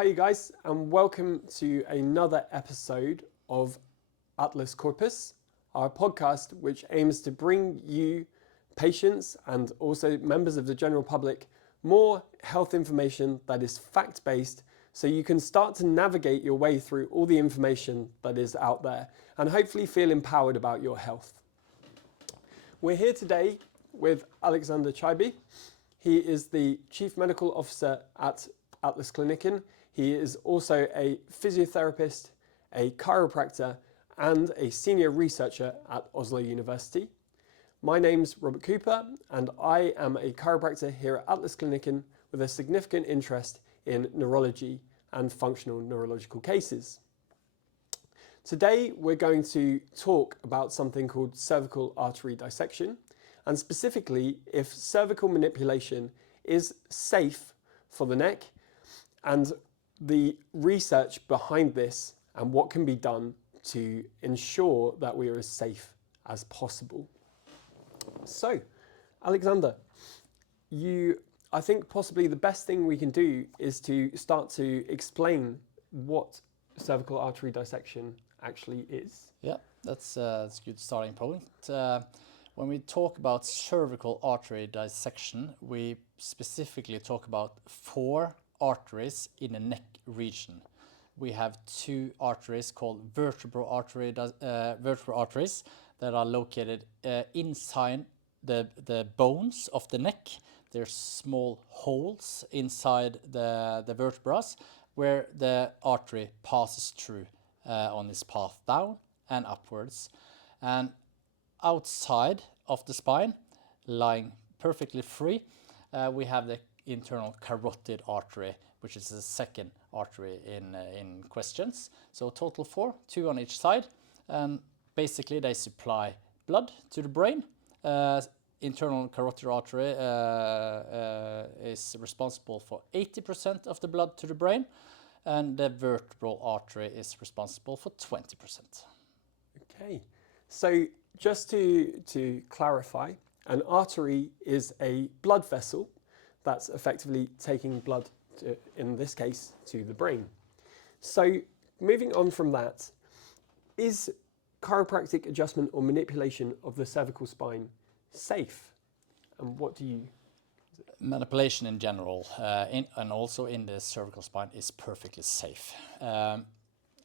Hi you guys, and welcome to another episode of ACorpus, our podcast which aims to bring you, patients and also members of the general public, more health information that is fact-based so you can start to navigate your way through all the information that is out there and hopefully feel empowered about your health. We're here today with Aleksander Chaabi. He is the Chief Medical Officer at Atlas Kliniken. He is also a physiotherapist, a chiropractor, and a senior researcher at Oslo University. My name's Robert Cooper, and I am a chiropractor here at Atlas Kliniken with a significant interest in neurology and functional neurological cases. Today, we're going to talk about something called cervical artery dissection, and specifically if cervical manipulation is safe for the neck and the research behind this and what can be done to ensure that we are as safe as possible. So, Aleksander, I think possibly the best thing we can do is to start to explain what cervical artery dissection actually is. Yeah, that's a good starting point. When we talk about cervical artery dissection, we specifically talk about 4 arteries in the neck region. We have 2 arteries called vertebral arteries that are located inside the bones of the neck. There's small holes inside the vertebrae where the artery passes through on its path down and upwards. And outside of the spine, lying perfectly free, we have the internal carotid artery, which is the second artery in questions. So total 4, 2 on each side, and basically they supply blood to the brain. Internal carotid artery is responsible for 80% of the blood to the brain, and the vertebral artery is responsible for 20%. Okay, so just to clarify, an artery is a blood vessel that's effectively taking blood, in this case, to the brain. So moving on from that, is chiropractic adjustment or manipulation of the cervical spine safe? And what do you... Manipulation in general, and also in the cervical spine, is perfectly safe.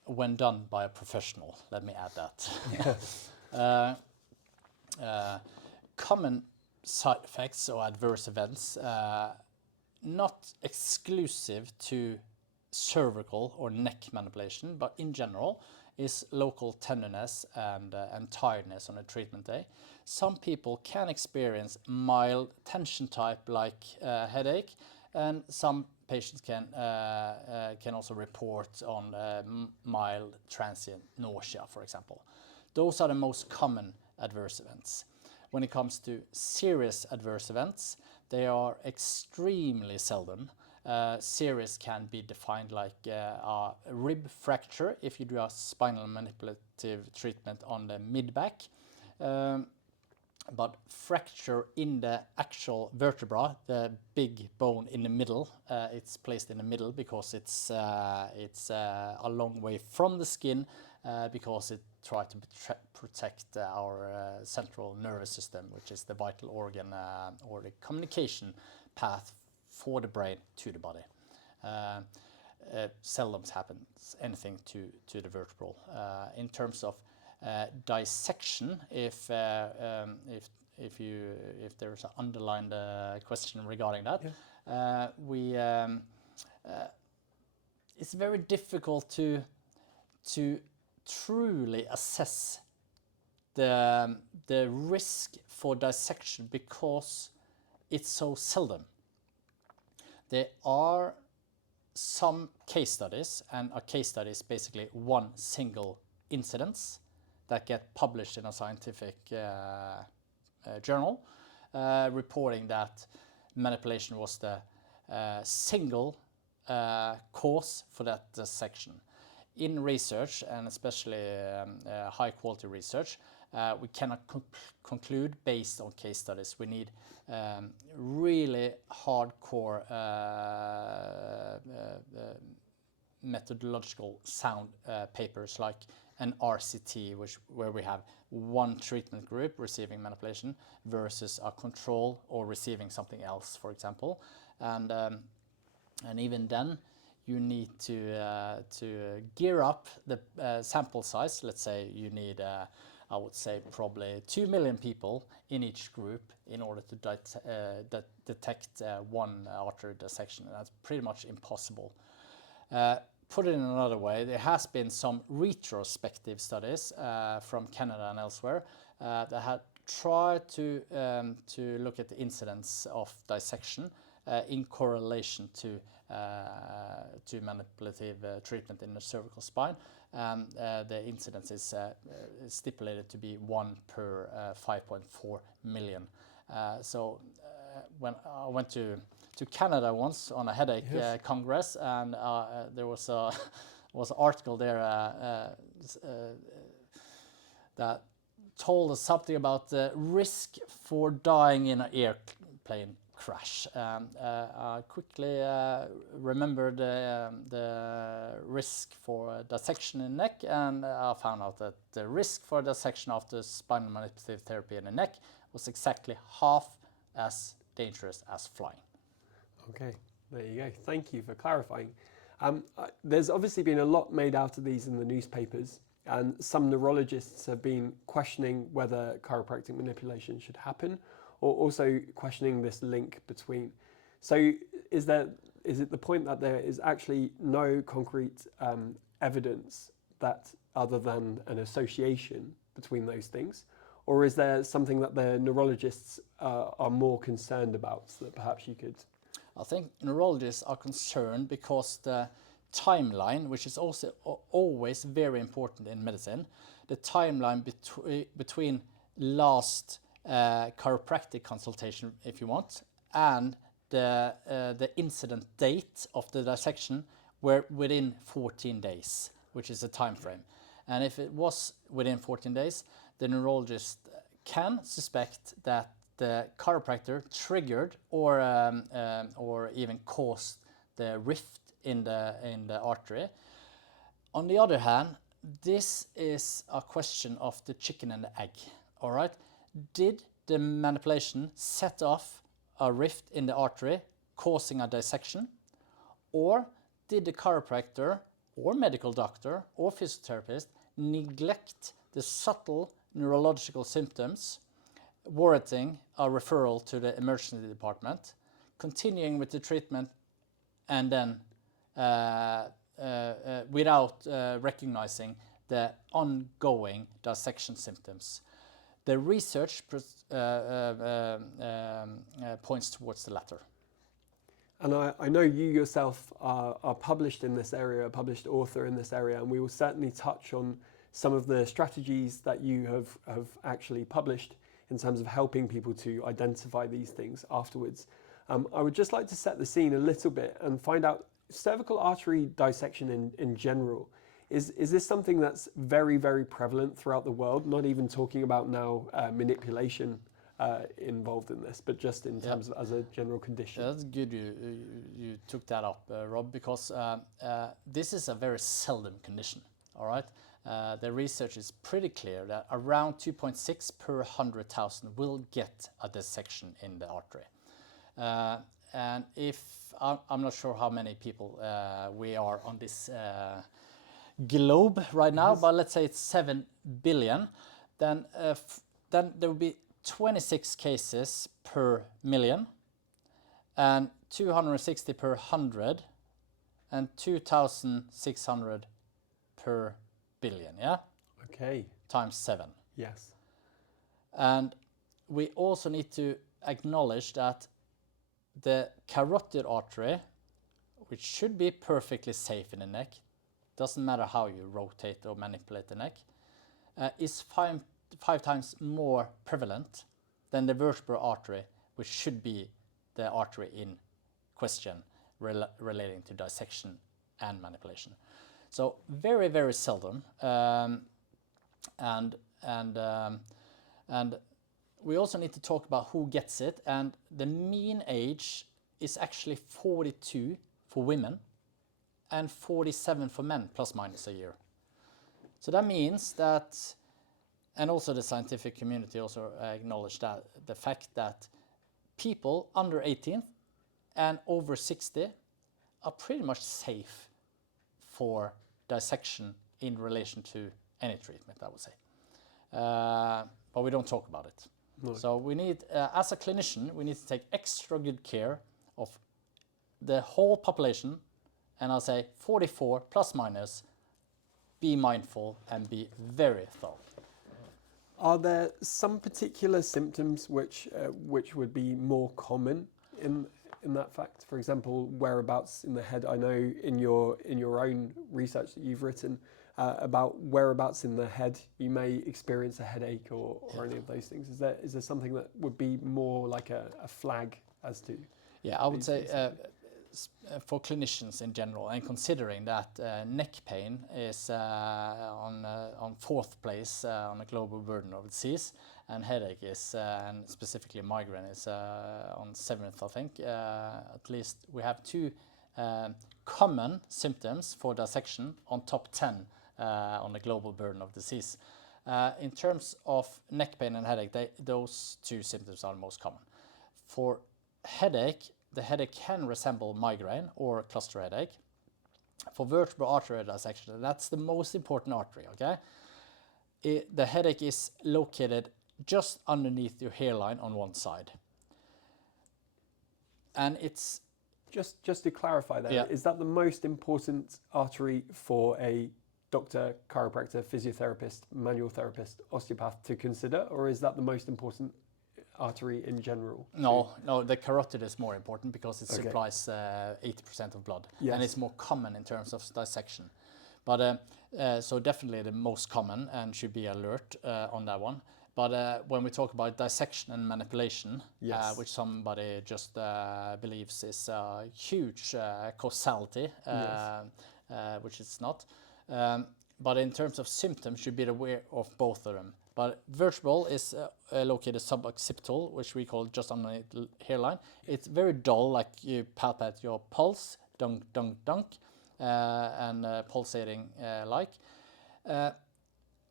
When done by a professional, let me add that. Common side effects or adverse events, not exclusive to cervical or neck manipulation, but in general, is local tenderness and tiredness on a treatment day. Some people can experience mild tension type like headache, and some patients can also report on mild transient nausea, for example. Those are the most common adverse events. When it comes to serious adverse events, they are extremely seldom. Serious can be defined like a rib fracture if you do a spinal manipulative treatment on the mid-back. But fracture in the actual vertebra, the big bone in the middle, it's placed in the middle because it's a long way from the skin, because it tries to protect our central nervous system, which is the vital organ or the communication path for the brain to the body. Seldom happens anything to the vertebral. In terms of dissection, if there's an underlined question regarding that, yeah. It's very difficult to truly assess the risk for dissection because it's so seldom. There are some case studies, and a case study is basically one single incidence that get published in a scientific journal, reporting that manipulation was the single cause for that dissection. In research, and especially high quality research, we cannot conclude based on case studies. We need really hardcore methodological sound papers like an RCT, where we have one treatment group receiving manipulation versus a control or receiving something else, for example. And even then, you need to gear up the sample size. Let's say you need, I would say, probably 2 million people in each group in order to detect one artery dissection. That's pretty much impossible. Put it in another way, there has been some retrospective studies from Canada and elsewhere that had tried to look at the incidence of dissection in correlation to manipulative treatment in the cervical spine. The incidence is stipulated to be 1 per 5.4 million. So when I went to Canada once on a headache congress, and there was an article there that told us something about the risk for dying in an airplane crash. I quickly remembered the risk for dissection in the neck, and I found out that the risk for dissection after spinal manipulative therapy in the neck was exactly half as dangerous as flying. Okay, there you go. Thank you for clarifying. There's obviously been a lot made out of these in the newspapers, and some neurologists have been questioning whether chiropractic manipulation should happen, or also questioning this link between. So is it the point that there is actually no concrete evidence that other than an association between those things? Or is there something that the neurologists are more concerned about, so that perhaps you could? I think neurologists are concerned because the timeline, which is also always very important in medicine, the timeline between last chiropractic consultation, if you want, and the incident date of the dissection were within 14 days, which is a time frame. And if it was within 14 days, the neurologist can suspect that the chiropractor triggered or even caused the rift in the artery. On the other hand, this is a question of the chicken and the egg. All right, did the manipulation set off a rift in the artery, causing a dissection, or did the chiropractor or medical doctor or physiotherapist neglect the subtle neurological symptoms warranting a referral to the emergency department, continuing with the treatment, and then without recognizing the ongoing dissection symptoms? The research points towards the latter. And I know you yourself are published in this area, a published author in this area, and we will certainly touch on some of the strategies that you have actually published in terms of helping people to identify these things afterwards. I would just like to set the scene a little bit and find out, cervical artery dissection in general, is this something that's very, very prevalent throughout the world? Not even talking about now manipulation involved in this, but just in terms of as a general condition. Yeah, that's good you took that up, Rob, because this is a very seldom condition, all right? The research is pretty clear that around 2.6 per 100,000 will get a dissection in the artery. And if, I'm not sure how many people we are on this globe right now, but let's say it's 7 billion, then there will be 26 cases per million, and 260 per 100, and 2,600 per billion, yeah? Okay. Times 7. Yes. And we also need to acknowledge that the carotid artery, which should be perfectly safe in the neck, doesn't matter how you rotate or manipulate the neck, is five times more prevalent than the vertebral artery, which should be the artery in question relating to dissection and manipulation. So very, very seldom, and we also need to talk about who gets it, and the mean age is actually 42 for women and 47 for men, plus minus a year. So that means that, and also the scientific community also acknowledged that the fact that people under 18 and over 60 are pretty much safe for dissection in relation to any treatment, I would say. But we don't talk about it. No. So we need, as a clinician, we need to take extra good care of the whole population, and I'll say 44 plus minus, be mindful and be very thorough. Are there some particular symptoms which would be more common in that fact? For example, whereabouts in the head. I know in your own research that you've written about whereabouts in the head you may experience a headache or any of those things. Is there something that would be more like a flag as to? Yeah, I would say for clinicians in general, and considering that neck pain is on fourth place on the global burden of disease, and headache is, and specifically migraine is on seventh, I think. At least we have two common symptoms for dissection on top 10 on the global burden of disease. In terms of neck pain and headache, those two symptoms are the most common. For headache, the headache can resemble migraine or cluster headache. For vertebral artery dissection, that's the most important artery, okay? The headache is located just underneath your hairline on one side. And it's... Just to clarify there, Yeah. Is that the most important artery for a doctor, chiropractor, physiotherapist, manual therapist, osteopath to consider, or is that the most important artery in general? No, the carotid is more important because it Okay. supplies 80% of blood, Yes. and it's more common in terms of dissection. But so definitely the most common, and should be alert on that one. But when we talk about dissection and manipulation, Yes. which somebody just believes is a huge causality, which it's not. But in terms of symptoms, should be aware of both of them. But vertebral is located suboccipital, which we call just on the hairline. It's very dull, like you palpate your pulse, dunk, dunk, dunk, and pulsating like.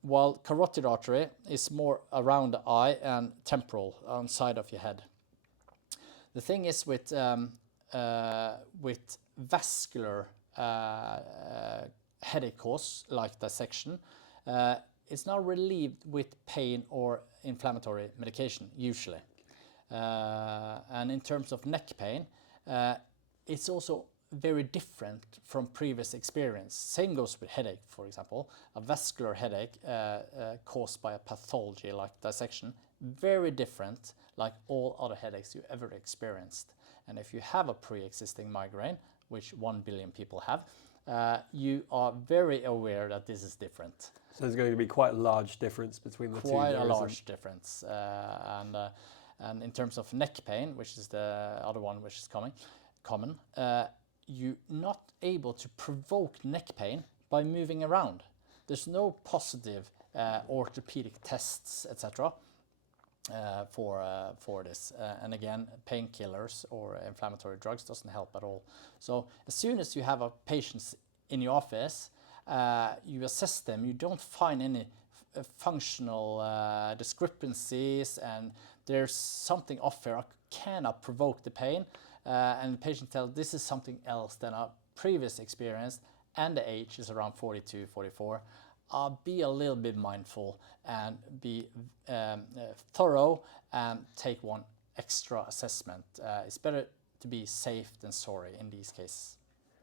While carotid artery is more around the eye and temporal, on side of your head. The thing is with vascular headache cause, like dissection, it's not relieved with pain or inflammatory medication, usually. And in terms of neck pain, it's also very different from previous experience. Same goes with headache, for example. A vascular headache caused by a pathology like dissection, very different like all other headaches you ever experienced. And if you have a pre-existing migraine, which 1 billion people have, you are very aware that this is different. So there's going to be quite a large difference between the two. Quite a large difference. And in terms of neck pain, which is the other one which is common, you're not able to provoke neck pain by moving around. There's no positive orthopedic tests, etc. For this. And again, painkillers or inflammatory drugs doesn't help at all. So as soon as you have a patient in your office, you assess them, you don't find any functional discrepancies, and there's something off here. I cannot provoke the pain. And the patient tells this is something else than our previous experience, and the age is around 42, 44. Be a little bit mindful and be thorough and take one extra assessment. It's better to be safe than sorry in these cases.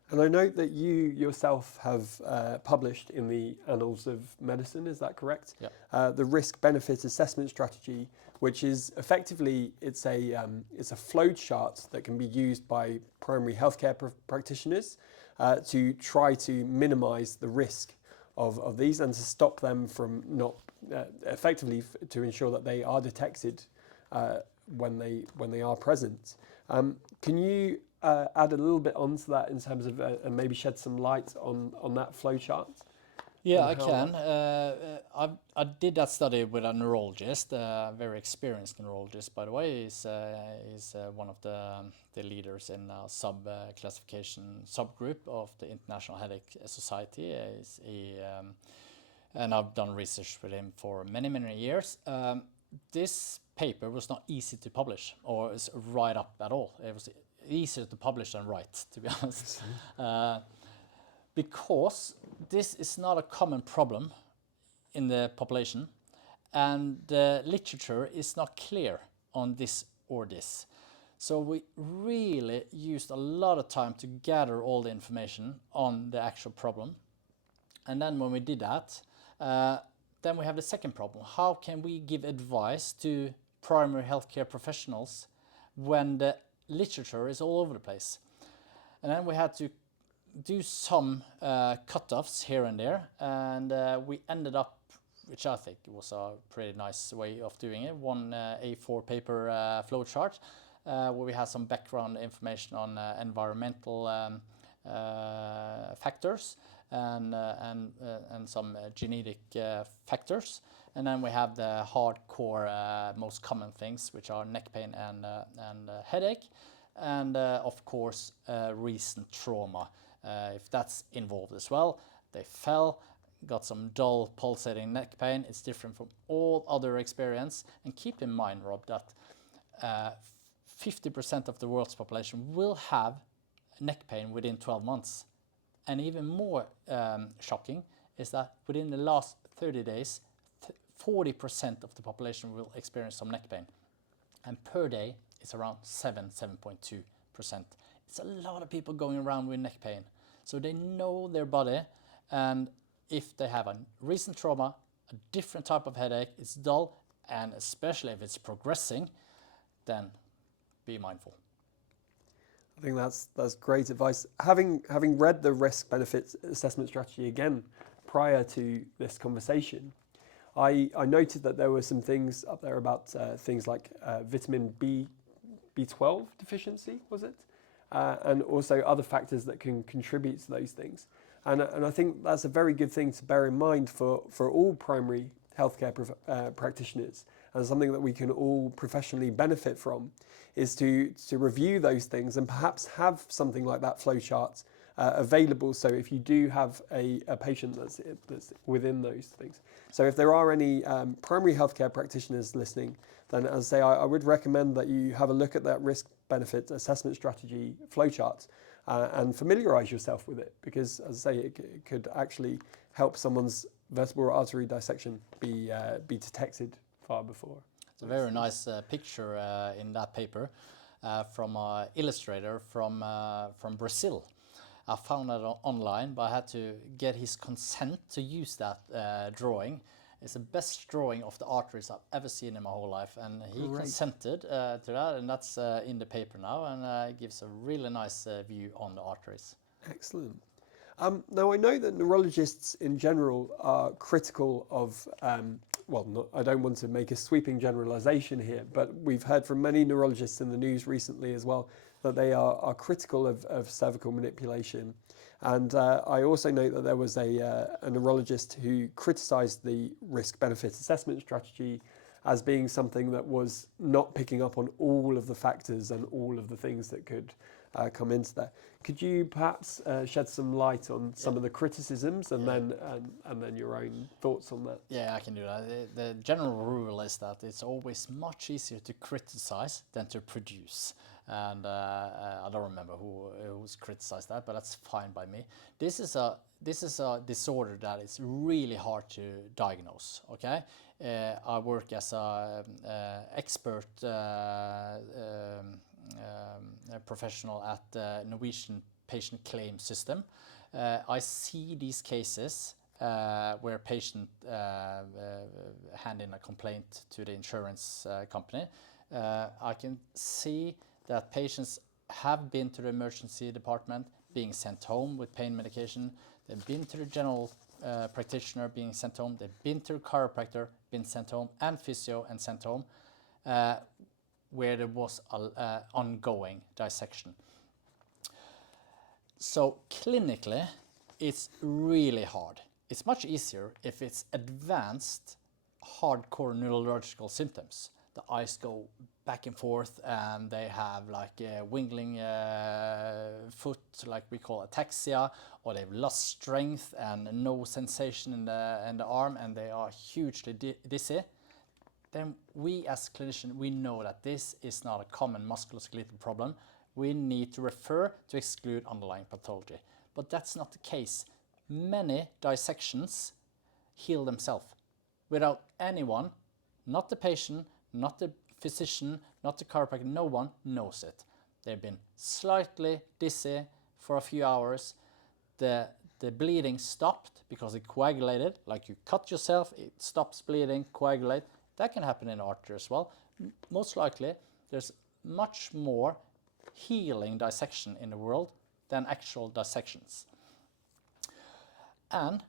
And I note that you yourself have published in the Annals of Medicine, is that correct? Yeah. The risk-benefit assessment strategy, which is effectively, it's a flow chart that can be used by primary healthcare practitioners to try to minimize the risk of these and to stop them from not effectively to ensure that they are detected when they are present. Can you add a little bit onto that in terms of and maybe shed some light on that flow chart? Yeah, and I how can. that- I did that study with a neurologist, a very experienced neurologist, by the way. He's one of the leaders in a classification subgroup of the International Headache Society. And I've done research with him for many, many years. This paper was not easy to publish or write up at all. It was easier to publish than write, to be honest. Because this is not a common problem in the population, and the literature is not clear on this or this. So we really used a lot of time to gather all the information on the actual problem. And then when we did that, then we have the second problem. How can we give advice to primary healthcare professionals when the literature is all over the place? And then we had to do some cutoffs here and there, and we ended up, which I think was a pretty nice way of doing it, one A4 paper flowchart where we had some background information on environmental factors and some genetic factors. And then we have the hardcore most common things, which are neck pain and headache, and of course recent trauma. If that's involved as well, they fell, got some dull pulsating neck pain. It's different from all other experience. And keep in mind, Rob, that 50% of the world's population will have neck pain within 12 months. And even more shocking is that within the last 30 days, 40% of the population will experience some neck pain. And per day, it's around 7.2%. It's a lot of people going around with neck pain. So they know their body, and if they have a recent trauma, a different type of headache, it's dull, and especially if it's progressing, then be mindful. I think that's great advice. Having read the risk benefits assessment strategy again prior to this conversation, I noted that there were some things up there about things like vitamin B12 deficiency, was it? And also other factors that can contribute to those things. And I think that's a very good thing to bear in mind for all primary healthcare practitioners, and something that we can all professionally benefit from, is to review those things and perhaps have something like that flowchart available. So if you do have a patient that's within those things. So if there are any primary healthcare practitioners listening, then as I say, I would recommend that you have a look at that risk benefit assessment strategy flowchart and familiarize yourself with it, because as I say, it could actually help someone's vertebral artery dissection be detected far before. It's a very nice picture in that paper from an illustrator from Brazil. I found that online, but I had to get his consent to use that drawing. It's the best drawing of the arteries I've ever seen in my whole life, and he consented to that, and that's in the paper now, and it gives a really nice view on the arteries. Excellent. Now I know that neurologists in general are critical of, I don't want to make a sweeping generalization here, but we've heard from many neurologists in the news recently as well that they are critical of cervical manipulation. And I also know that there was a neurologist who criticised the risk-benefit assessment strategy as being something that was not picking up on all of the factors and all of the things that could come into there. Could you perhaps shed some light on some of the criticisms and then your own thoughts on that? Yeah, I can do that. The general rule is that it's always much easier to criticize than to produce. And I don't remember who's criticized that, but that's fine by me. This is a disorder that is really hard to diagnose. Okay, I work as a expert professional at the Norwegian patient claim system. I see these cases where patient hand in a complaint to the insurance company. I can see that patients have been to the emergency department, being sent home with pain medication. They've been to the general practitioner, being sent home. They've been to the chiropractor, been sent home, and physio, and sent home, where there was an ongoing dissection. So clinically, it's really hard. it's much easier if it's advanced, hardcore neurological symptoms. The eyes go back and forth, and they have like a wiggling foot, like we call ataxia, or they've lost strength and no sensation in the arm, and they are hugely dizzy. Then we as clinicians, we know that this is not a common musculoskeletal problem. We need to refer to exclude underlying pathology. But that's not the case. Many dissections heal themselves without anyone, not the patient, not the physician, not the chiropractor, no one knows it. They've been slightly dizzy for a few hours. The bleeding stopped because it coagulated, like you cut yourself, it stops bleeding, coagulate. That can happen in artery as well. Most likely, there's much more healing dissection in the world than actual dissections. And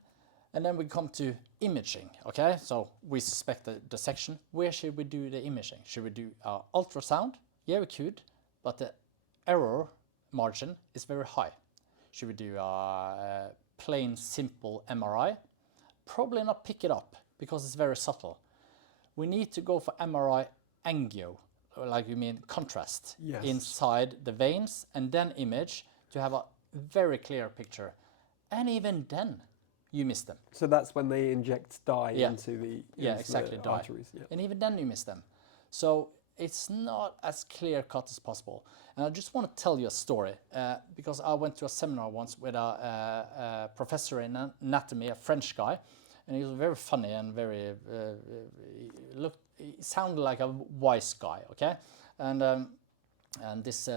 then we come to imaging, okay? So we suspect the dissection. Where should we do the imaging? Should we do ultrasound? Yeah, we could, but the error margin is very high. Should we do a plain, simple MRI? Probably not pick it up because it's very subtle. We need to go for MRI angio, like you mean contrast, yes, inside the veins, and then image to have a very clear picture. And even then, you miss them. So that's when they inject dye Yeah. into the exactly, the dye. arteries. Yeah. And even then you miss them. So it's not as clear cut as possible. And I just want to tell you a story because I went to a seminar once with a professor in anatomy, a French guy, and he was very funny and very he sounded like a wise guy, okay? And this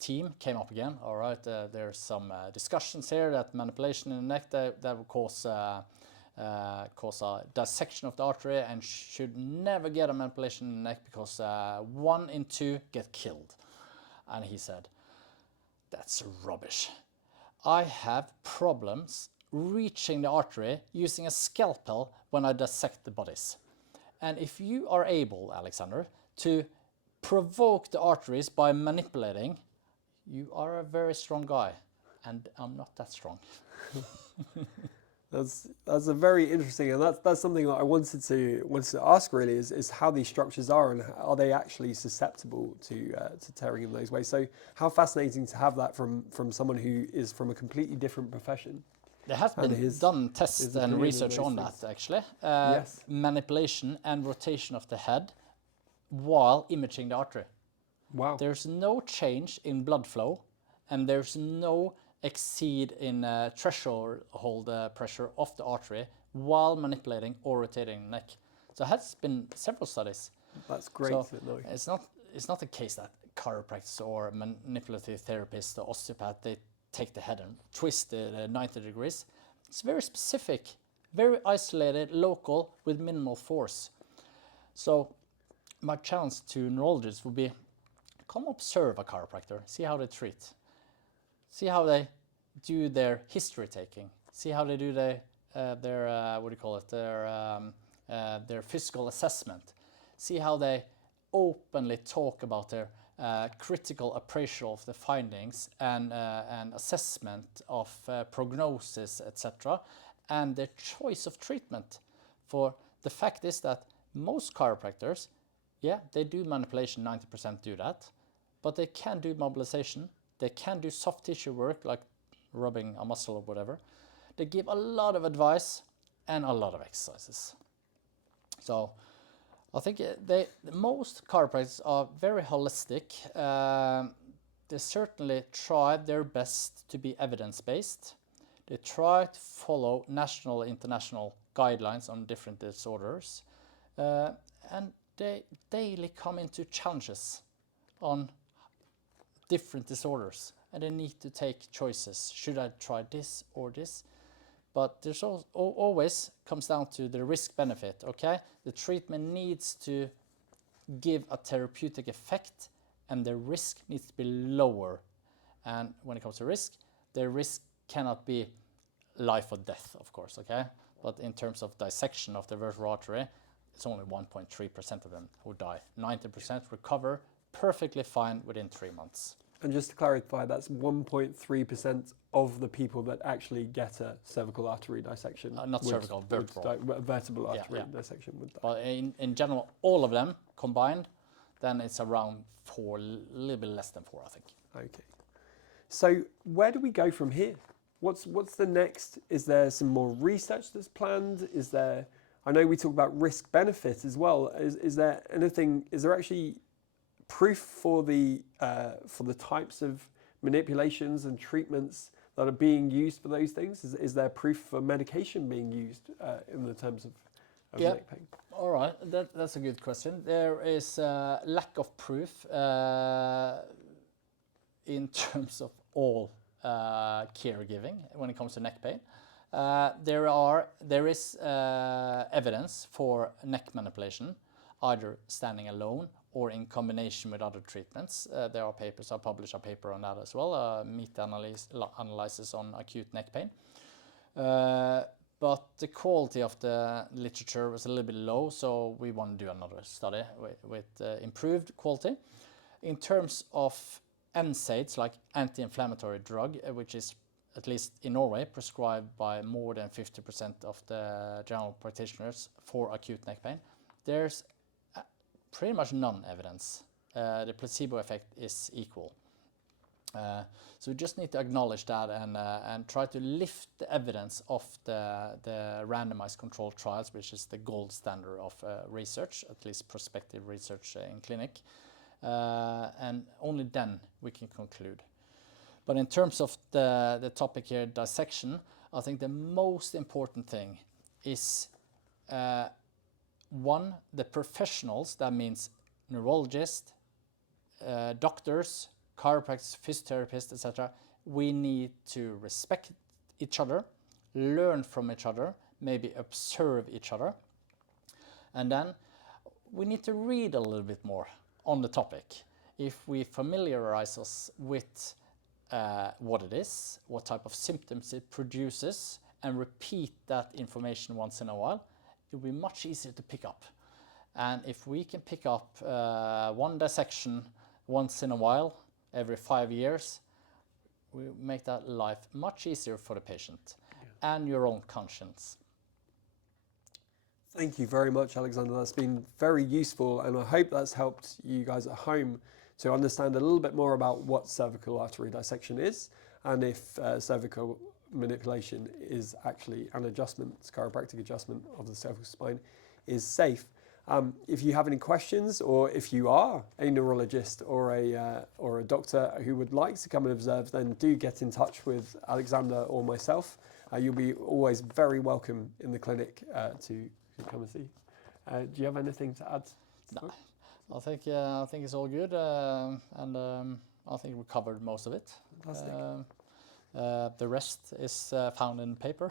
team came up again. All right, there's some discussions here that manipulation in the neck that will cause a dissection of the artery, and should never get a manipulation in the neck because 1 in 2 get killed. And he said, that's rubbish. I have problems reaching the artery using a scalpel when I dissect the bodies. And if you are able, Aleksander, to provoke the arteries by manipulating, you are a very strong guy, and I'm not that strong. That's a very interesting, and that's something that I wanted to ask really is how these structures are, and are they actually susceptible to tearing in those ways. So how fascinating to have that from someone who is from a completely different profession. There has been done tests and research on things. that actually. Yes. Manipulation and rotation of the head while imaging the artery. Wow. There's no change in blood flow, and there's no exceed in threshold pressure of the artery while manipulating or rotating the neck. So it has been several studies. That's great So to know. it's not the case that chiropractors or manipulative therapists or osteopath, they take the head and twist it 90 degrees. It's very specific, very isolated, local, with minimal force. So my challenge to neurologists would be, come observe a chiropractor, see how they treat. See how they do their history taking. See how they do their physical assessment. See how they openly talk about their critical appraisal of the findings and assessment of prognosis, etc., and their choice of treatment. For the fact is that most chiropractors, yeah, they do manipulation, 90% do that, but they can do mobilization. They can do soft tissue work like rubbing a muscle or whatever. They give a lot of advice and a lot of exercises. So I think most chiropractors are very holistic. They certainly try their best to be evidence-based. They try to follow national, international guidelines on different disorders. And they daily come into challenges on different disorders, and they need to take choices. Should I try this or this? But there's always comes down to the risk benefit, okay? The treatment needs to give a therapeutic effect, and the risk needs to be lower. And when it comes to risk, the risk cannot be life or death, of course, okay? But in terms of dissection of the vertebral artery, it's only 1.3% of them who die. 90% recover perfectly fine within 3 months. And just to clarify, that's 1.3% of the people that actually get a cervical artery dissection. Not cervical, vertebral. Vertebral artery dissection with that. But in general, all of them combined, then it's around 4, a little bit less than 4, I think. Okay. So where do we go from here? What's the next? Is there some more research that's planned? Is there, I know we talk about risk benefit as well. Is there anything, is there actually proof for the types of manipulations and treatments that are being used for those things? Is there proof for medication being used in the terms of neck pain? All right, that's a good question. There is lack of proof in terms of all caregiving when it comes to neck pain. There is evidence for neck manipulation, either standing alone or in combination with other treatments. There are papers, I published a paper on that as well, meta-analysis on acute neck pain. But the quality of the literature was a little bit low, so we want to do another study with improved quality. In terms of NSAIDs, like anti-inflammatory drug, which is, at least in Norway, prescribed by more than 50% of the general practitioners for acute neck pain, there's pretty much none evidence. The placebo effect is equal. So we just need to acknowledge that and try to lift the evidence of the randomized controlled trials, which is the gold standard of research, at least prospective research in clinic. And only then we can conclude. But in terms of the topic here, dissection, I think the most important thing is one, the professionals, that means neurologists, doctors, chiropractors, physiotherapists, etc. We need to respect each other, learn from each other, maybe observe each other. And then we need to read a little bit more on the topic. If we familiarize us with what it is, what type of symptoms it produces, and repeat that information once in a while, it will be much easier to pick up. And if we can pick up one dissection once in a while, every 5 years, we make that life much easier for the patient and your own conscience. Thank you very much, Aleksander. That's been very useful, and I hope that's helped you guys at home to understand a little bit more about what cervical artery dissection is, and if cervical manipulation is actually an adjustment, chiropractic adjustment of the cervical spine, is safe. If you have any questions, or if you are a neurologist or a doctor who would like to come and observe, then do get in touch with Aleksander or myself. You'll be always very welcome in the clinic to come and see. Do you have anything to add? No, I think it's all good, and I think we covered most of it. Fantastic. The rest is found in paper.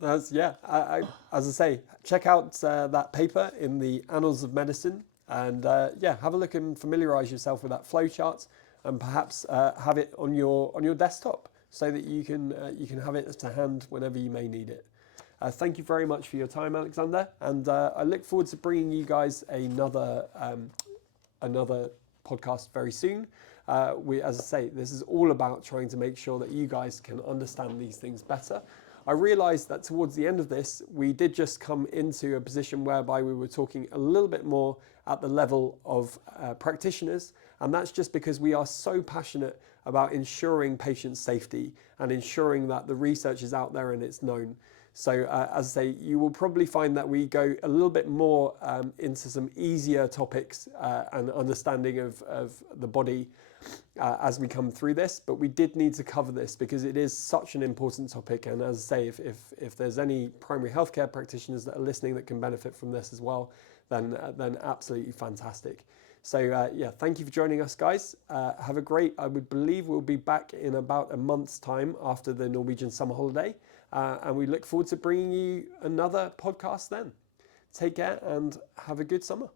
As I say, check out that paper in the Annals of Medicine, and have a look and familiarize yourself with that flowchart, and perhaps have it on your desktop so that you can have it to hand whenever you may need it. Thank you very much for your time, Aleksander, and I look forward to bringing you guys another podcast very soon. As I say, this is all about trying to make sure that you guys can understand these things better. I realized that towards the end of this, we did just come into a position whereby we were talking a little bit more at the level of practitioners, and that's just because we are so passionate about ensuring patient safety and ensuring that the research is out there and it's known. So as I say, you will probably find that we go a little bit more into some easier topics and understanding of the body as we come through this, but we did need to cover this because it is such an important topic. And as I say, if there's any primary healthcare practitioners that are listening that can benefit from this as well, then absolutely fantastic. So thank you for joining us, guys. Have a great, I would believe we'll be back in about a month's time after the Norwegian summer holiday. And we look forward to bringing you another podcast then. Take care and have a good summer.